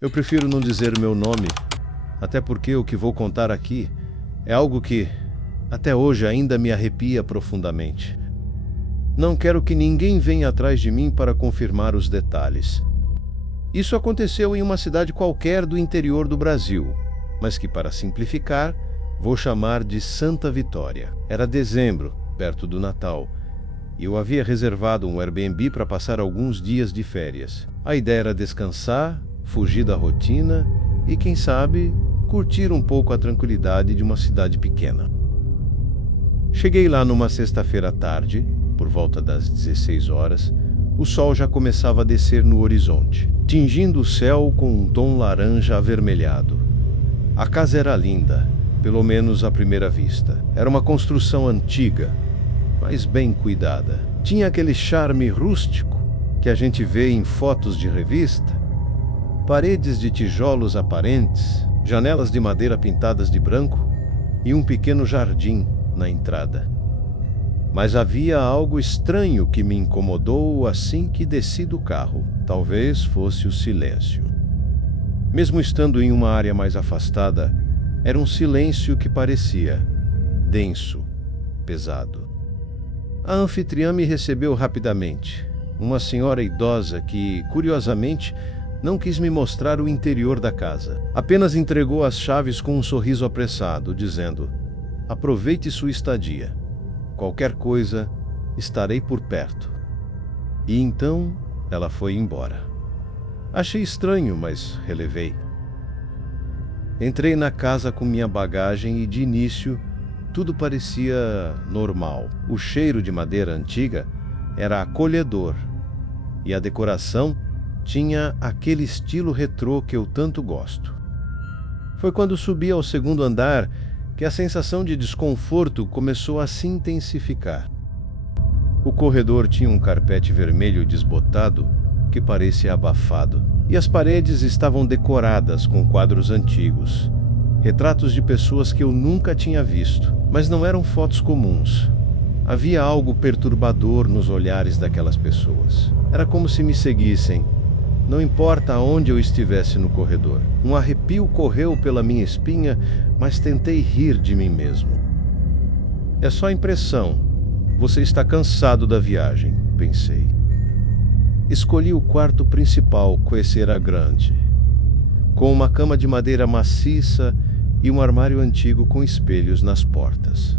Eu prefiro não dizer meu nome, até porque o que vou contar aqui é algo que, até hoje, ainda me arrepia profundamente. Não quero que ninguém venha atrás de mim para confirmar os detalhes. Isso aconteceu em uma cidade qualquer do interior do Brasil, mas que, para simplificar, vou chamar de Santa Vitória. Era dezembro, perto do Natal, e eu havia reservado um Airbnb para passar alguns dias de férias. A ideia era descansar, fugir da rotina e, quem sabe, curtir um pouco a tranquilidade de uma cidade pequena. Cheguei lá numa sexta-feira à tarde, por volta das 16 horas, o sol já começava a descer no horizonte, tingindo o céu com um tom laranja avermelhado. A casa era linda, pelo menos à primeira vista. Era uma construção antiga, mas bem cuidada. Tinha aquele charme rústico que a gente vê em fotos de revista. Paredes de tijolos aparentes, janelas de madeira pintadas de branco e um pequeno jardim na entrada. Mas havia algo estranho que me incomodou assim que desci do carro. Talvez fosse o silêncio. Mesmo estando em uma área mais afastada, era um silêncio que parecia denso, pesado. A anfitriã me recebeu rapidamente. Uma senhora idosa que, curiosamente, não quis me mostrar o interior da casa. Apenas entregou as chaves com um sorriso apressado, dizendo: "Aproveite sua estadia. Qualquer coisa, estarei por perto." E então ela foi embora. Achei estranho, mas relevei. Entrei na casa com minha bagagem e, de início, tudo parecia normal. O cheiro de madeira antiga era acolhedor e a decoração tinha aquele estilo retrô que eu tanto gosto. Foi quando subi ao segundo andar que a sensação de desconforto começou a se intensificar. O corredor tinha um carpete vermelho desbotado que parecia abafado, e as paredes estavam decoradas com quadros antigos, retratos de pessoas que eu nunca tinha visto, mas não eram fotos comuns. Havia algo perturbador nos olhares daquelas pessoas. Era como se me seguissem, não importa aonde eu estivesse no corredor. Um arrepio correu pela minha espinha, mas tentei rir de mim mesmo. É só impressão. Você está cansado da viagem, pensei. Escolhi o quarto principal, que era grande, com uma cama de madeira maciça e um armário antigo com espelhos nas portas.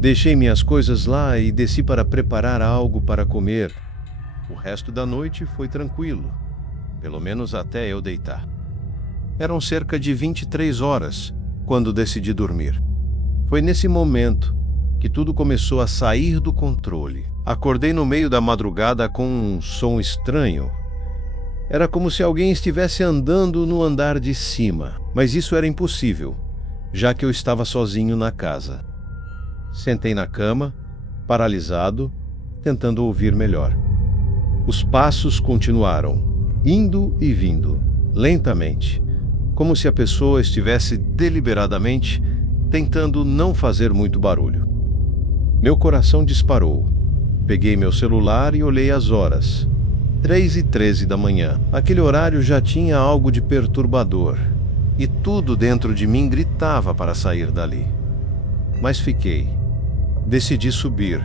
Deixei minhas coisas lá e desci para preparar algo para comer. O resto da noite foi tranquilo, pelo menos até eu deitar. Eram cerca de 23 horas quando decidi dormir. Foi nesse momento que tudo começou a sair do controle. Acordei no meio da madrugada com um som estranho. Era como se alguém estivesse andando no andar de cima, mas isso era impossível, já que eu estava sozinho na casa. Sentei na cama, paralisado, tentando ouvir melhor. Os passos continuaram, indo e vindo, lentamente, como se a pessoa estivesse deliberadamente tentando não fazer muito barulho. Meu coração disparou. Peguei meu celular e olhei as horas. 3h13 da manhã. Aquele horário já tinha algo de perturbador, e tudo dentro de mim gritava para sair dali. Mas fiquei. Decidi subir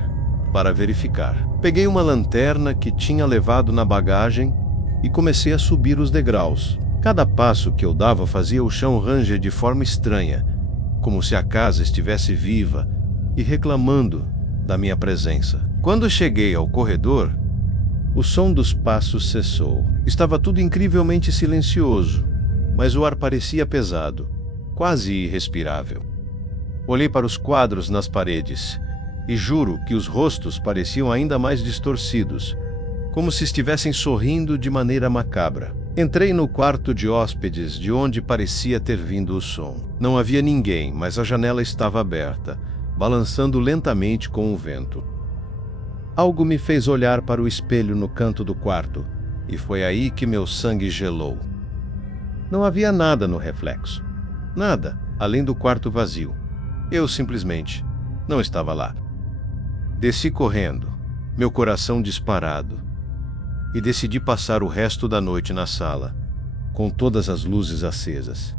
para verificar. Peguei uma lanterna que tinha levado na bagagem e comecei a subir os degraus. Cada passo que eu dava fazia o chão ranger de forma estranha, como se a casa estivesse viva e reclamando da minha presença. Quando cheguei ao corredor, o som dos passos cessou. Estava tudo incrivelmente silencioso, mas o ar parecia pesado, quase irrespirável. Olhei para os quadros nas paredes e juro que os rostos pareciam ainda mais distorcidos, como se estivessem sorrindo de maneira macabra. Entrei no quarto de hóspedes, de onde parecia ter vindo o som. Não havia ninguém, mas a janela estava aberta, balançando lentamente com o vento. Algo me fez olhar para o espelho no canto do quarto, e foi aí que meu sangue gelou. Não havia nada no reflexo. Nada, além do quarto vazio. Eu simplesmente não estava lá. Desci correndo, meu coração disparado, e decidi passar o resto da noite na sala, com todas as luzes acesas.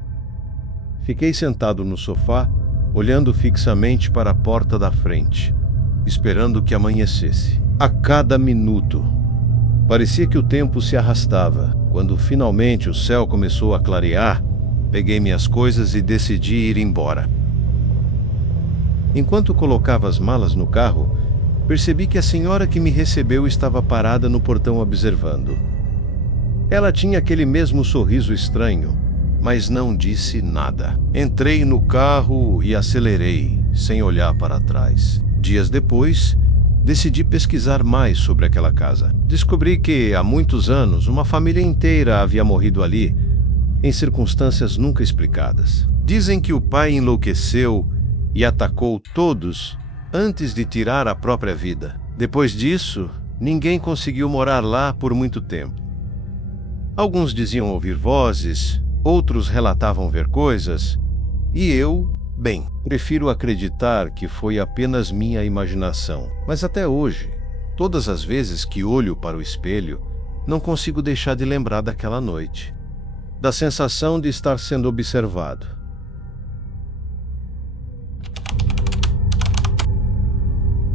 Fiquei sentado no sofá, olhando fixamente para a porta da frente, esperando que amanhecesse. A cada minuto, parecia que o tempo se arrastava. Quando finalmente o céu começou a clarear, peguei minhas coisas e decidi ir embora. Enquanto colocava as malas no carro, percebi que a senhora que me recebeu estava parada no portão observando. Ela tinha aquele mesmo sorriso estranho, mas não disse nada. Entrei no carro e acelerei, sem olhar para trás. Dias depois, decidi pesquisar mais sobre aquela casa. Descobri que, há muitos anos, uma família inteira havia morrido ali, em circunstâncias nunca explicadas. Dizem que o pai enlouqueceu e atacou todos antes de tirar a própria vida. Depois disso, ninguém conseguiu morar lá por muito tempo. Alguns diziam ouvir vozes, outros relatavam ver coisas, e eu, bem, prefiro acreditar que foi apenas minha imaginação. Mas até hoje, todas as vezes que olho para o espelho, não consigo deixar de lembrar daquela noite, da sensação de estar sendo observado.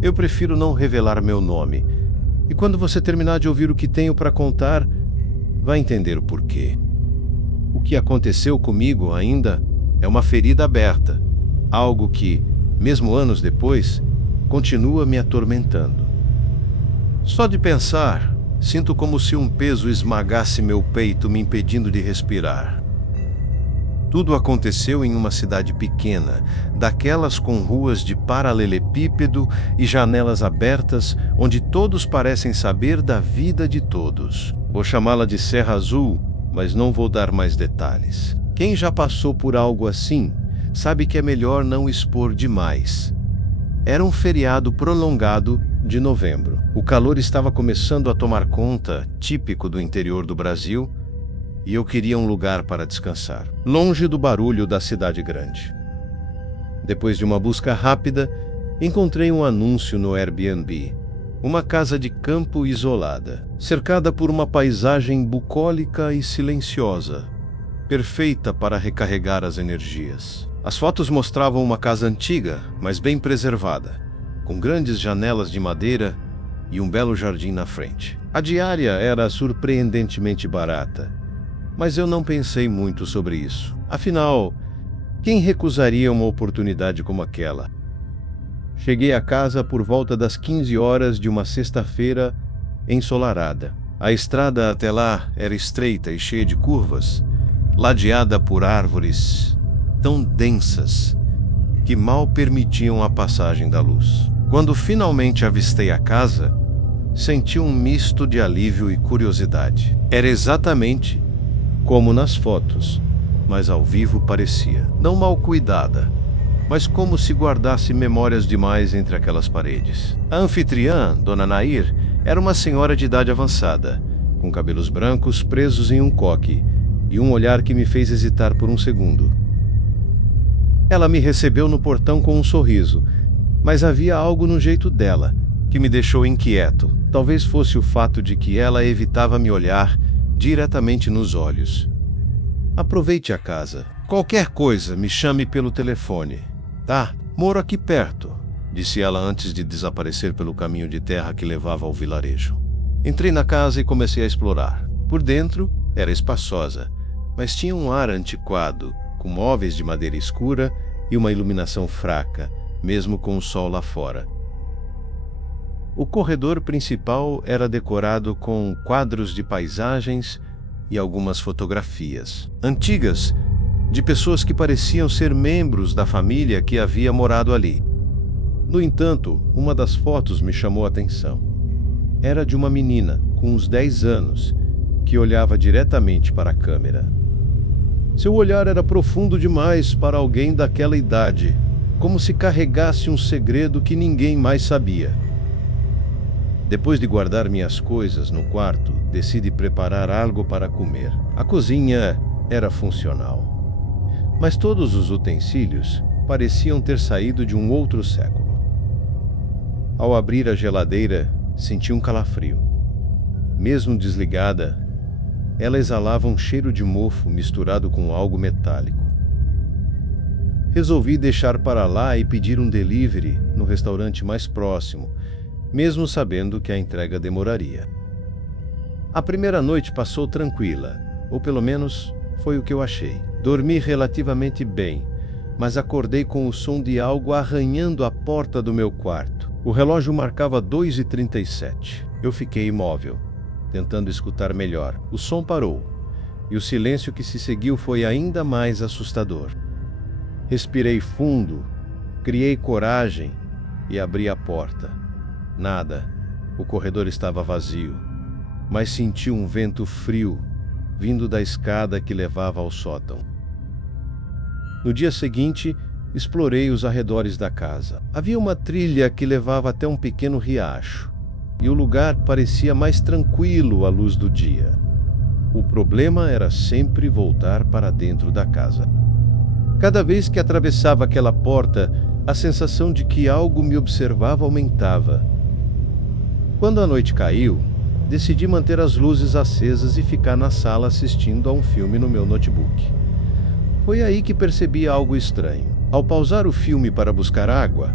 Eu prefiro não revelar meu nome, e quando você terminar de ouvir o que tenho para contar, vai entender o porquê. O que aconteceu comigo ainda é uma ferida aberta, algo que, mesmo anos depois, continua me atormentando. Só de pensar, sinto como se um peso esmagasse meu peito, me impedindo de respirar. Tudo aconteceu em uma cidade pequena, daquelas com ruas de paralelepípedo e janelas abertas, onde todos parecem saber da vida de todos. Vou chamá-la de Serra Azul, mas não vou dar mais detalhes. Quem já passou por algo assim, sabe que é melhor não expor demais. Era um feriado prolongado de novembro. O calor estava começando a tomar conta, típico do interior do Brasil, e eu queria um lugar para descansar, longe do barulho da cidade grande. Depois de uma busca rápida, encontrei um anúncio no Airbnb. Uma casa de campo isolada, cercada por uma paisagem bucólica e silenciosa, perfeita para recarregar as energias. As fotos mostravam uma casa antiga, mas bem preservada, com grandes janelas de madeira e um belo jardim na frente. A diária era surpreendentemente barata, mas eu não pensei muito sobre isso. Afinal, quem recusaria uma oportunidade como aquela? Cheguei a casa por volta das 15 horas de uma sexta-feira ensolarada. A estrada até lá era estreita e cheia de curvas, ladeada por árvores tão densas que mal permitiam a passagem da luz. Quando finalmente avistei a casa, senti um misto de alívio e curiosidade. Era exatamente como nas fotos, mas ao vivo parecia. Não mal cuidada, mas como se guardasse memórias demais entre aquelas paredes. A anfitriã, Dona Nair, era uma senhora de idade avançada, com cabelos brancos presos em um coque e um olhar que me fez hesitar por um segundo. Ela me recebeu no portão com um sorriso, mas havia algo no jeito dela que me deixou inquieto. Talvez fosse o fato de que ela evitava me olhar diretamente nos olhos. Aproveite a casa. Qualquer coisa, me chame pelo telefone. Tá, moro aqui perto, disse ela antes de desaparecer pelo caminho de terra que levava ao vilarejo. Entrei na casa e comecei a explorar. Por dentro, era espaçosa, mas tinha um ar antiquado, com móveis de madeira escura e uma iluminação fraca, mesmo com o sol lá fora. O corredor principal era decorado com quadros de paisagens e algumas fotografias antigas de pessoas que pareciam ser membros da família que havia morado ali. No entanto, uma das fotos me chamou a atenção. Era de uma menina com uns 10 anos que olhava diretamente para a câmera. Seu olhar era profundo demais para alguém daquela idade, como se carregasse um segredo que ninguém mais sabia. Depois de guardar minhas coisas no quarto, decidi preparar algo para comer. A cozinha era funcional, mas todos os utensílios pareciam ter saído de um outro século. Ao abrir a geladeira, senti um calafrio. Mesmo desligada, Ela exalava um cheiro de mofo misturado com algo metálico. Resolvi deixar para lá e pedir um delivery no restaurante mais próximo, mesmo sabendo que a entrega demoraria. A primeira noite passou tranquila, ou pelo menos foi o que eu achei. Dormi relativamente bem, mas acordei com o som de algo arranhando a porta do meu quarto. O relógio marcava 2h37. Eu fiquei imóvel, tentando escutar melhor. O som parou, e o silêncio que se seguiu foi ainda mais assustador. Respirei fundo, criei coragem e abri a porta. Nada. O corredor estava vazio, mas senti um vento frio vindo da escada que levava ao sótão. No dia seguinte, explorei os arredores da casa. Havia uma trilha que levava até um pequeno riacho, e o lugar parecia mais tranquilo à luz do dia. O problema era sempre voltar para dentro da casa. Cada vez que atravessava aquela porta, a sensação de que algo me observava aumentava. Quando a noite caiu, decidi manter as luzes acesas e ficar na sala assistindo a um filme no meu notebook. Foi aí que percebi algo estranho. Ao pausar o filme para buscar água,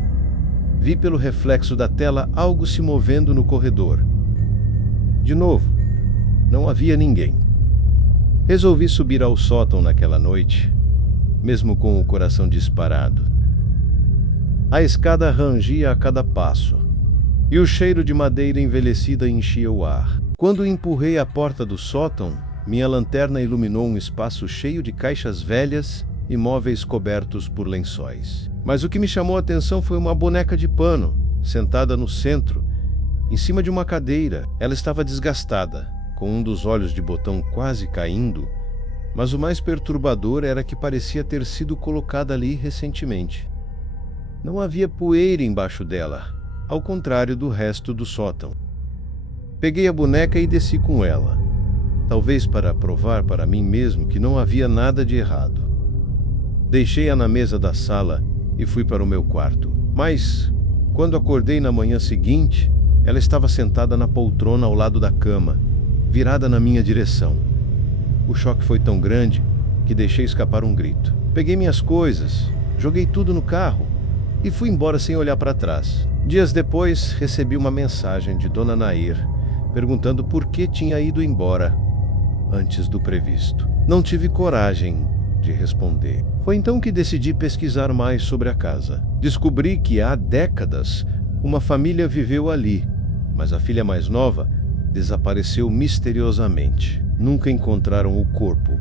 vi pelo reflexo da tela algo se movendo no corredor. De novo, não havia ninguém. Resolvi subir ao sótão naquela noite, mesmo com o coração disparado. A escada rangia a cada passo, e o cheiro de madeira envelhecida enchia o ar. Quando empurrei a porta do sótão, minha lanterna iluminou um espaço cheio de caixas velhas e móveis cobertos por lençóis. Mas o que me chamou a atenção foi uma boneca de pano, sentada no centro, em cima de uma cadeira. Ela estava desgastada, com um dos olhos de botão quase caindo, mas o mais perturbador era que parecia ter sido colocada ali recentemente. Não havia poeira embaixo dela, ao contrário do resto do sótão. Peguei a boneca e desci com ela, talvez para provar para mim mesmo que não havia nada de errado. Deixei-a na mesa da sala e fui para o meu quarto. Mas, quando acordei na manhã seguinte, ela estava sentada na poltrona ao lado da cama, virada na minha direção. O choque foi tão grande que deixei escapar um grito. Peguei minhas coisas, joguei tudo no carro e fui embora sem olhar para trás. Dias depois, recebi uma mensagem de Dona Nair, perguntando por que tinha ido embora antes do previsto. Não tive coragem de responder. Foi então que decidi pesquisar mais sobre a casa. Descobri que há décadas uma família viveu ali, mas a filha mais nova desapareceu misteriosamente. Nunca encontraram o corpo,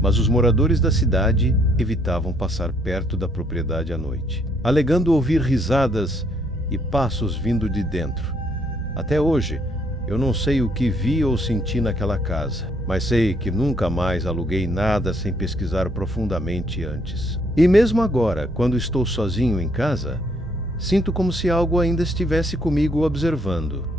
mas os moradores da cidade evitavam passar perto da propriedade à noite, alegando ouvir risadas e passos vindo de dentro. Até hoje, eu não sei o que vi ou senti naquela casa, mas sei que nunca mais aluguei nada sem pesquisar profundamente antes. E mesmo agora, quando estou sozinho em casa, sinto como se algo ainda estivesse comigo observando.